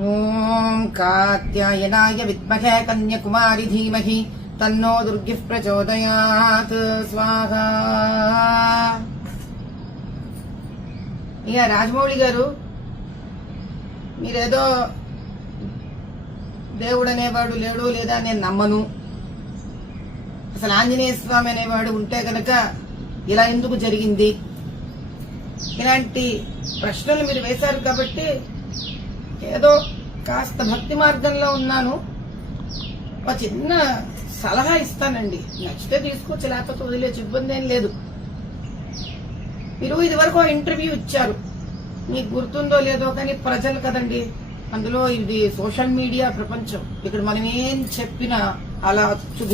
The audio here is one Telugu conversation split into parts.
ఓం కాత్యాయనాయ విద్మహే కన్యకుమారి ధీమహి తన్నో దుర్గి ప్రచోదయాత్. స్వాహ. ఇక రాజమౌళి గారు మీరేదో దేవుడు అనేవాడు లేడు లేదా నేను నమ్మను. అసలు ఆంజనేయ స్వామి అనేవాడు ఉంటే కనుక ఇలా ఎందుకు జరిగింది? ఇలాంటి ప్రశ్నలు మీరు వేశారు కాబట్టి ఏదో కాస్త భక్తి మార్గంలో ఉన్నాను. ఒక చిన్న సలహా ఇస్తానండి. నచ్చితే తీసుకోవచ్చు లేకపోతే వదిలేచ్చు ఇబ్బంది ఏం లేదు. మీరు ఇది వరకు ఇంటర్వ్యూ ఇచ్చారు. మీకు గుర్తుందో లేదో కానీ ప్రజలు కదండి అందులో ఇది సోషల్ మీడియా ప్రపంచం. ఇక్కడ మనం ఏం చెప్పినా అలా అచ్చు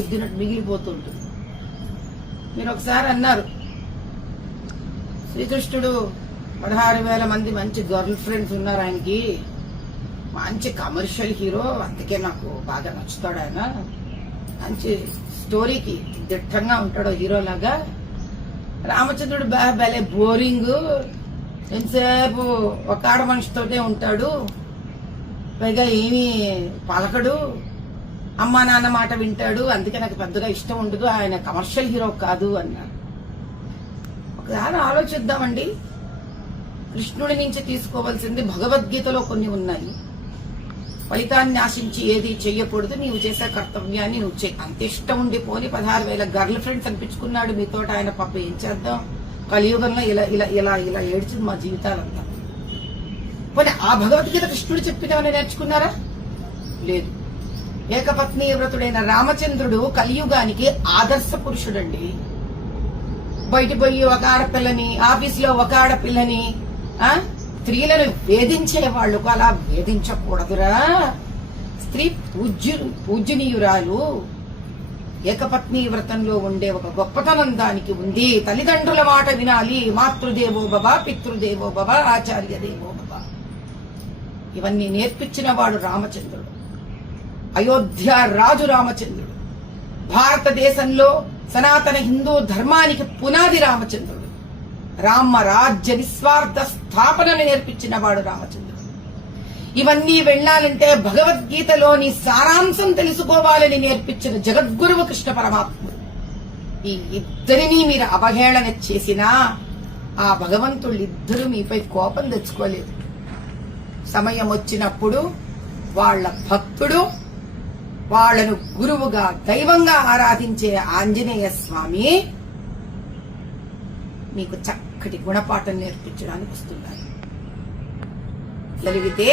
మిగిలిపోతుంటుంది. మీరు ఒకసారి అన్నారు శ్రీకృష్ణుడు పదహారు వేల మంది మంచి గర్ల్ ఫ్రెండ్స్ ఉన్నారు ఆయనకి. మంచి కమర్షియల్ హీరో అందుకే నాకు బాగా నచ్చుతాడు ఆయన. మంచి స్టోరీకి దిట్టంగా ఉంటాడు హీరో లాగా. రామచంద్రుడు బా భలే బోరింగ్ ఎంతసేపు ఒక ఆడ మనిషితోటే ఉంటాడు. పైగా ఏమీ పలకడు. అమ్మా నాన్న మాట వింటాడు. అందుకే నాకు పెద్దగా ఇష్టం ఉండదు. ఆయన కమర్షియల్ హీరో కాదు అన్నారు. ఒకసారి ఆలోచిద్దామండి. కృష్ణుడి నుంచి తీసుకోవాల్సింది భగవద్గీతలో కొన్ని ఉన్నాయి. ఫలితాన్ని ఆశించి ఏది చెయ్యకూడదు నీవు చేసే కర్తవ్యాన్ని నువ్వు చేయి. అంత ఇష్టం ఉండి పోని పదహారు వేల గర్ల్ ఫ్రెండ్స్ అనిపించుకున్నాడు మీతో ఆయన పాప ఏం చేద్దాం? కలియుగంలో ఇలా ఇలా ఇలా ఇలా ఏడ్చింది మా జీవితాలంతా. పోనీ ఆ భగవద్గీత కృష్ణుడు చెప్పినవని నేర్చుకున్నారా? లేదు. ఏకపత్ని వ్రతుడైన రామచంద్రుడు కలియుగానికి ఆదర్శ పురుషుడండి. బయట పోయి ఒక ఆడపిల్లని ఆఫీస్లో ఒక ఆడపిల్లని ఆ? స్త్రీలను వేధించే వాళ్ళకు అలా వేధించకూడదురా. స్త్రీ పూజ్యు పూజనీయురాలు ఏకపత్ని వ్రతంలో ఉండే ఒక గొప్పతనం దానికి ఉంది. తల్లిదండ్రుల మాట వినాలి. మాతృదేవో బబ పితృదేవో బబ ఆచార్య దేవో భవ. ఇవన్నీ నేర్పించిన వాడు రామచంద్రుడు. అయోధ్య రాజు రామచంద్రుడు. భారతదేశంలో సనాతన హిందూ ధర్మానికి పునాది రామచంద్రుడు. రామ రాజ్య నిస్వార్థ స్థాపనను నేర్పించిన వాడు రామచంద్రుడు. ఇవన్నీ వెళ్ళాలంటే భగవద్గీతలోని సారాంశం తెలుసుకోవాలని నేర్పించిన జగద్గురువు కృష్ణ పరమాత్ముడు. ఈ ఇద్దరిని మీరు అవహేళన చేసినా ఆ భగవంతుళ్ళు ఇద్దరు మీపై కోపం తెచ్చుకోలేదు. సమయం వచ్చినప్పుడు వాళ్ళ భక్తుడు వాళ్ళను గురువుగా దైవంగా ఆరాధించే ఆంజనేయ స్వామి మీకు చక్కటి గుణపాఠం నేర్పించడానికి వస్తున్నాయి. జరిగితే